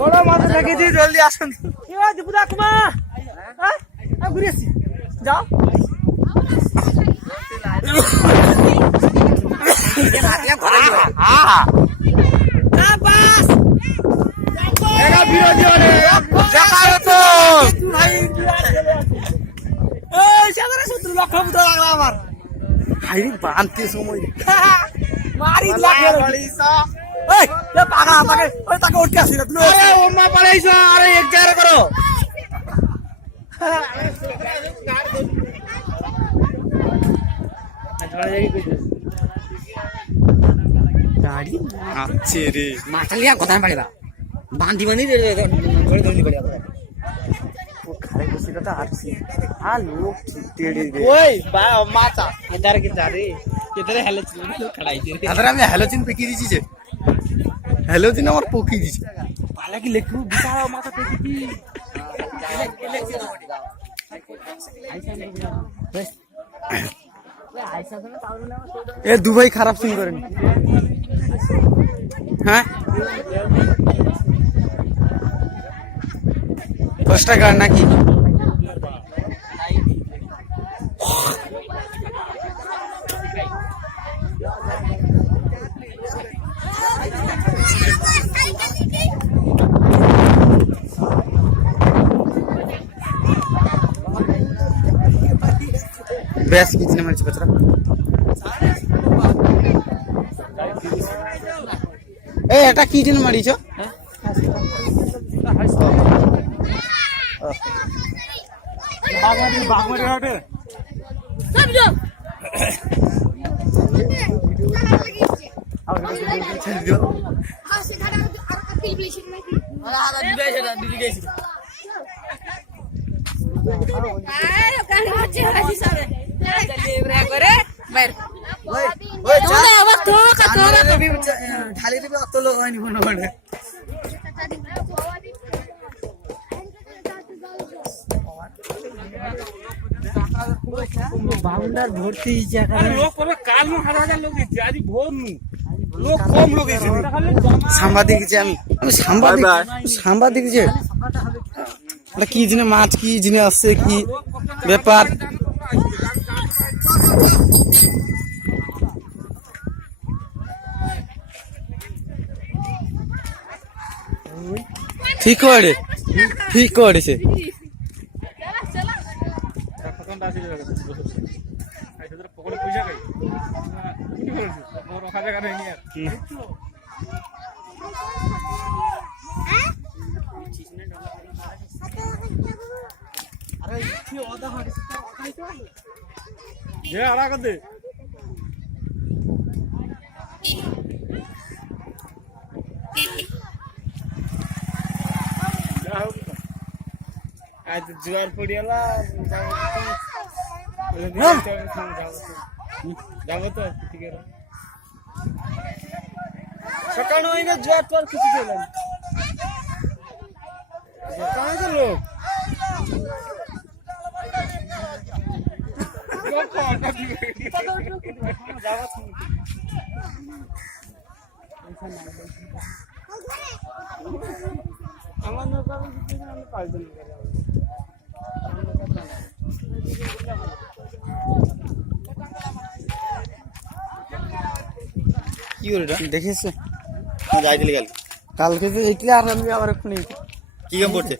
বড় মাছ লাগিয়েছি, জলদি আসুন। দীপুদা কুমা ঘুরে আসছি, যাও। বাঁধতে সময় মারি তাকে উঠকে আসি আরে এক জায়গা করো। আছে রে মাছালিয়া কথা পারিবা বান্ধি বান্ধি ধরে ধরে পড়িয়া ও খারে বসে কথা আসছি আ লোক টেড়ে দে ওই বা মাছা এদার কি জারে কেদরে হেলেছিল খড়াইছে আদর আমি হ্যালোজিন পেকি দিছি যে হ্যালোজিন আমার পকি দিছি ভালো কি লেখু বিশাল মাথা পেকি এ দুবাই খারাপ সিন করেন হ্যাঁ 10 টাকা নাকি बेस कितने मर्च बच रहा ए এটা কি জন্য মারিছো বাগমারি হাটে সব যাও হ্যাঁ সেখানে আর কাপিল বেশি নাকি আরে দিদি গেছি আরে কান হচ্ছে হাসি সারে চলে এবারে করে বাইর ওই চলে আবার তো কত ঢালি দিবে অত লোক হয়নি মনে পড়ে বাউন্ডার ভর্তি জায়গা লোক করে কাল নু 1000 লোক দিছে আজ ভোর নু লোক কম লোক দিছে সাংবাদিক যে আমি সাংবাদিক যে এটা কি জিনে মাছ কি জিনে আছে কি ব্যাপার ঠিক করেছে आज जुआर पड़ियाला যাবো তো ঠিক আছে সকাল হইনা জুয়ার পর কিছু পেলাম কাজ লোক আমার নৌকা আমি পাঁচজন কি করে দেখেছো যাইছিলি কালকে যে এইগুলো আর আমি আবার এখন কি কাম করছে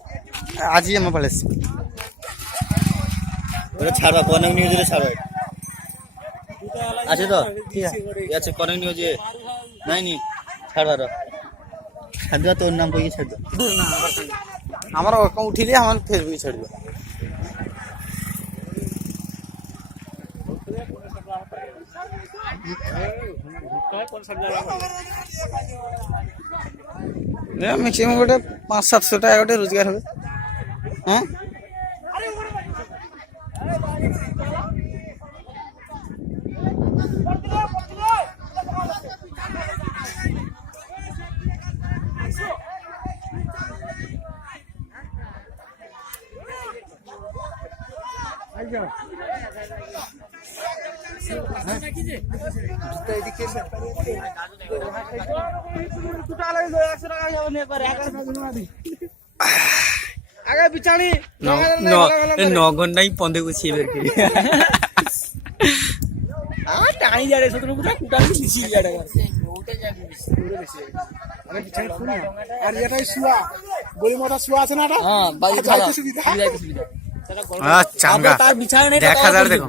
আজই আমার পালাইছি ওটা ছাড়বা কনক নিউজে ছাড়বা আছে তো আছে কনক নিউজে নাই নি ছাড়বা ছাড়বা তোর নাম কই ছাড়বা আমার অ্যাকাউন্ট উঠিলে আমার ফেসবুকে ছাড়বে ম্যাক্সিমাম গোটে 500-700 টাকা গোটে রোজগার হবে হ্যাঁ আগে বিছানি ন ঘন্টাই পন্দে গুছিয়ে বের করি টানি যারে ছোট কুটা কুটা দিছি যারে আর এটাই শুয়া বলি মোটা শুয়া আছে না এটা হ্যাঁ বাড়ি যাইতে সুবিধা চাঙ্গা তার বিছানা নেই 1000 দেখো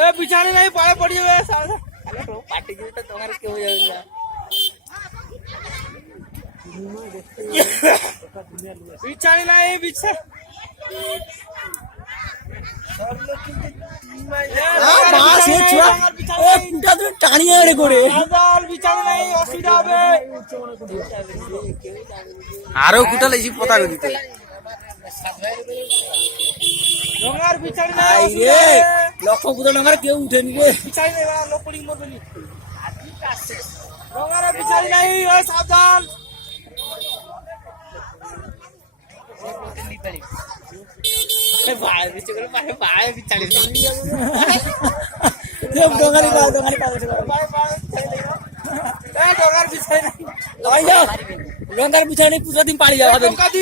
এ বিছানি নাই পাড়ে পড়ি যাবে পার্টি দিতে তোমার কি হয়ে যাবে না বিছানি নাই বিছা টানিয়ে রে করে বিছানি নাই অসুবিধা হবে আরো কুটা লেছি পতা করে দিতে ডোঙ্গার বিছানি নাই আই রে লক্ষ কোটি টাকার কেউ উঠেনি রে বিছানি নাই লোক পড়ি মরবি ডোঙ্গার বিছানি নাই ও সাবধান ভাই বিচে করে ভাই বিছানি ডোঙ্গারি পা এ ডোঙ্গার বিছানি নাই লই যাও লঙ্কার বিছানি পুরো দিন পাড়ি যাওয়া হবে ডোঙ্গা দি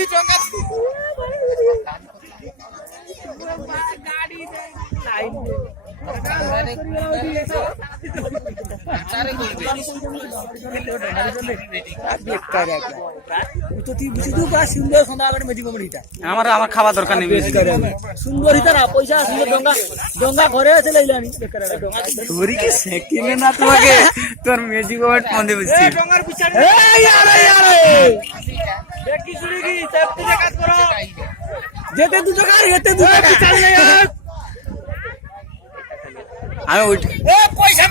সুন্দর সন্ধ্যাবেলা মেজি কমিটিটা আমার খাবার দরকার নেই সুন্দর হিতা না পয়সা সুন্দর ডঙ্গা ঘরে আছে লাইলানি তোরি কি সেকিনে না তোমাকে তোর মেজি গোট পন্দে বুঝছি ডোঙ্গার বিছানি এই আরে দেখি শুনি কি সেফটি রে কাজ করো যেতে দুটো কার এতে দুটো বিছানি নাই আমি উঠ এ পয়সা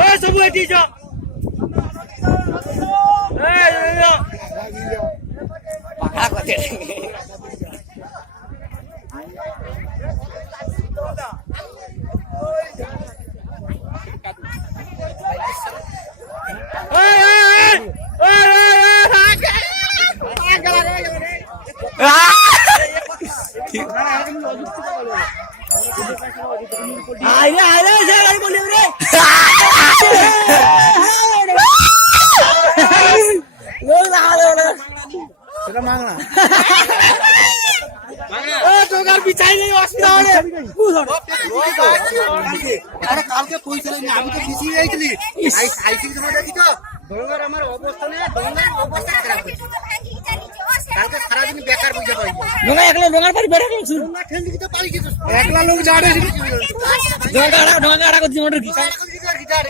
ও সবু এটি যা পাকা করতে আরে যাই বলি রে সেটা মাংনা ডোঙ্গার বিছানি নাই অসুবিধা হবে আরে কালকে পয়সা নাই আমি তো বিজি যাইছিলি আইসি তোমার দেখি তো ডোঙ্গার আমার অবস্থা নেই ডোঙ্গার অবস্থা খারাপ হয়েছে কালকে সারা দিন বেকার বুঝে পাই ডোঙ্গা একলা ডোঙ্গার পারি বেড়া গেল শুন ডোঙ্গা ঠেন দিতে পারি কিছু একলা লোক জাড়ে ডোঙ্গা আড়া করছি মোটর কি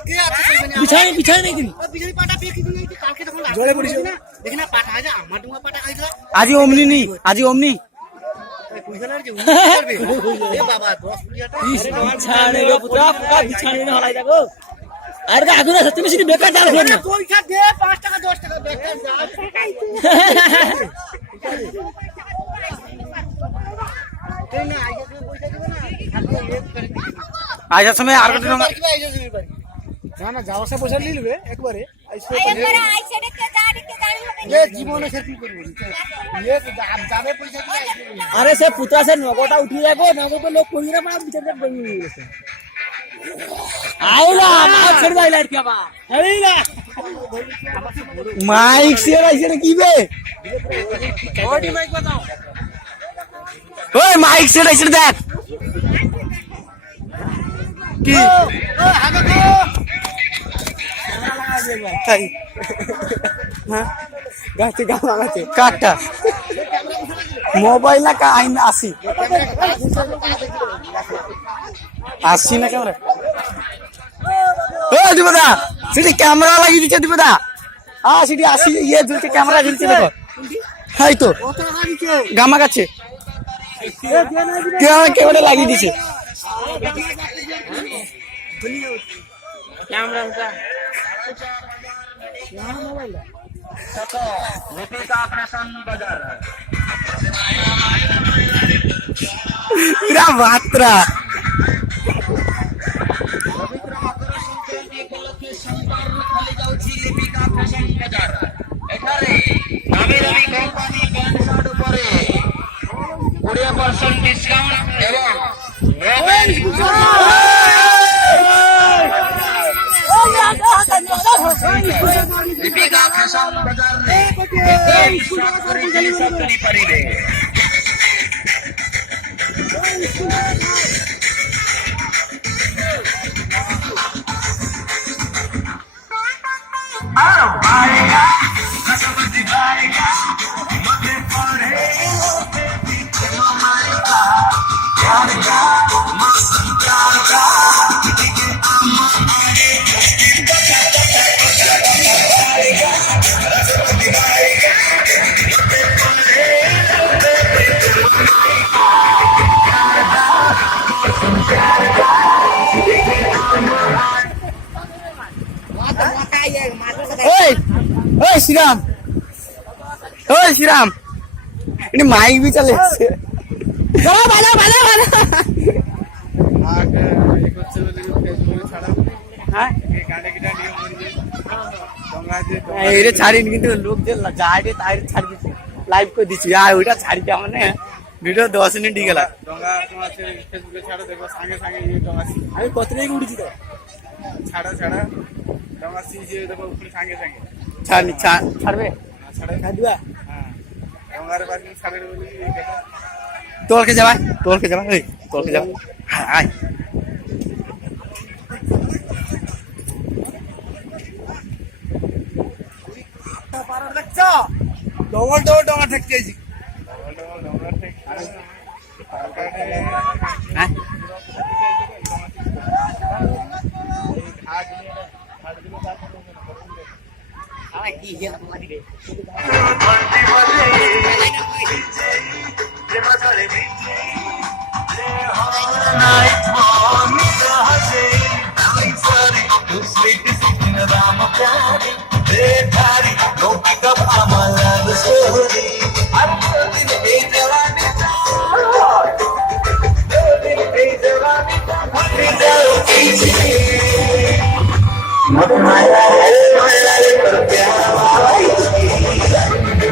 কে আছে বিছাই নাই কিনি বিজলি পাটা পেয়ে কি তুমি কালকে তখন জলে পড়িস দেখি না পাটা আছে আমার ডোঙ্গা পাটা খাইছিল আজি অমনি নি আজি অমনি পয়সা না যে করবে এ বাবা 10 টাকা বিছানে গো পুরা পুরা বিছানে হলাই দেখো আর কা আগুন আছে তুমি শুধু বেকার যাও না পয়সা দে 5 টাকা 10 টাকা বেকার যা তুই না আইজা তুমি পয়সা দিবে না আজার সময় আর কত টাকা না না যাওয়ার সময় পয়সা নিয়ে নেবে একবারে জীবনে সে কি করবো যাবে পয়সা আরে সে পুত্রা সে নগটা উঠি যাবো নগদ লোক কই না পা বিচার দেব বই গেছে আইলা মা ছেড়ে দাইলা আর কি বাবা আইলা মাইক শেয়ার আইছে রে কি বে ওডি মাইক বাজাও ওই মাইক শেয়ার আইছে দেখ কি তাই হ্যাঁ গাছে গাছ লাগাতে কাটটা মোবাইল না কা আইন আসি আসি না ক্যামেরা ও দিবদা সেটি ক্যামেরা লাগিয়ে দিচ্ছে দিবদা সেটি আসি ইয়ে ঝুলছে ক্যামেরা ঝুলছে দেখো হাই তো গামা গাছে ক্যামেরা লাগিয়ে দিছে পুরা মাত্রা ସେଣ୍ଟରରୁ ଖୋଲି ଯାଉଛି ଲିପିକା ଫ୍ୟାସନ ବଜାର। ଏଠାରେ ଦାମୀ ଦାମୀ କମ୍ପାନୀ ପ୍ୟାଣ୍ଟ ସାର୍ଟ ଉପରେ 20% ଡିସକାଉଣ୍ଟ ଏବଂ ଲିପିକା ଫ୍ୟାସନ ବଜାରରେ ବିଶ୍ୱାସ କରି ଜିନିଷ କିଣିପାରିବେ। ओए श्रीराम, ओए श्रीराम, इन्हें माइक भी चले। चलो बाजा बाजा बाजा। এরে ছাড়িনি কিন্তু লোক যে যায় রে তাই ছাড়ি দিছি লাইভ করে দিছি আর ওইটা ছাড়ি দেওয়া মানে ভিডিও 10 মিনিট গেল ডঙ্গা তোমার ফেসবুকে ছাড়ো দেখো সঙ্গে সঙ্গে এই ডঙ্গা আমি কত টাকা উঠেছি তো ছাড়া ডঙ্গা সিজে দেখো উপরে সঙ্গে সঙ্গে ছাড়নি ছাড়বে ছাড়া ছাড় দিবা হ্যাঁ ডঙ্গার পাশে ছাড়ে বলি দেখো তোলকে যাবা ওই তোলকে যাবা আয় ডবল ডঙ্গা ঠেকেছি হ্যাঁ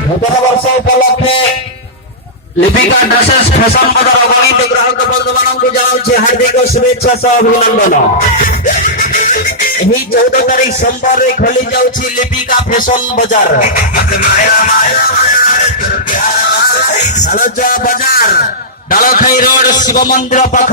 নূতন বর্ষ উপলক্ষে লিপিকা ড্রেসেস ফ্যাশন বজার অগণিত গ্রাহক বন্ধুମାନଙ୍କୁ ଜଣାଉଛି ହାର୍ଦ୍ଦିକ ଶୁଭେଚ୍ଛା ସହ ଅଭିନନ୍ଦନ। ଏହି 14 ତାରିଖ ସୋମବାରରେ ଖୋଲି ଯାଉଛି ଲିପିକା ଫ୍ୟାଶନ ବଜାର ସାଳଜା ବଜାର ଡାଳଖାଇ ରୋଡ ଶିବ ମନ୍ଦିର ପାଖ।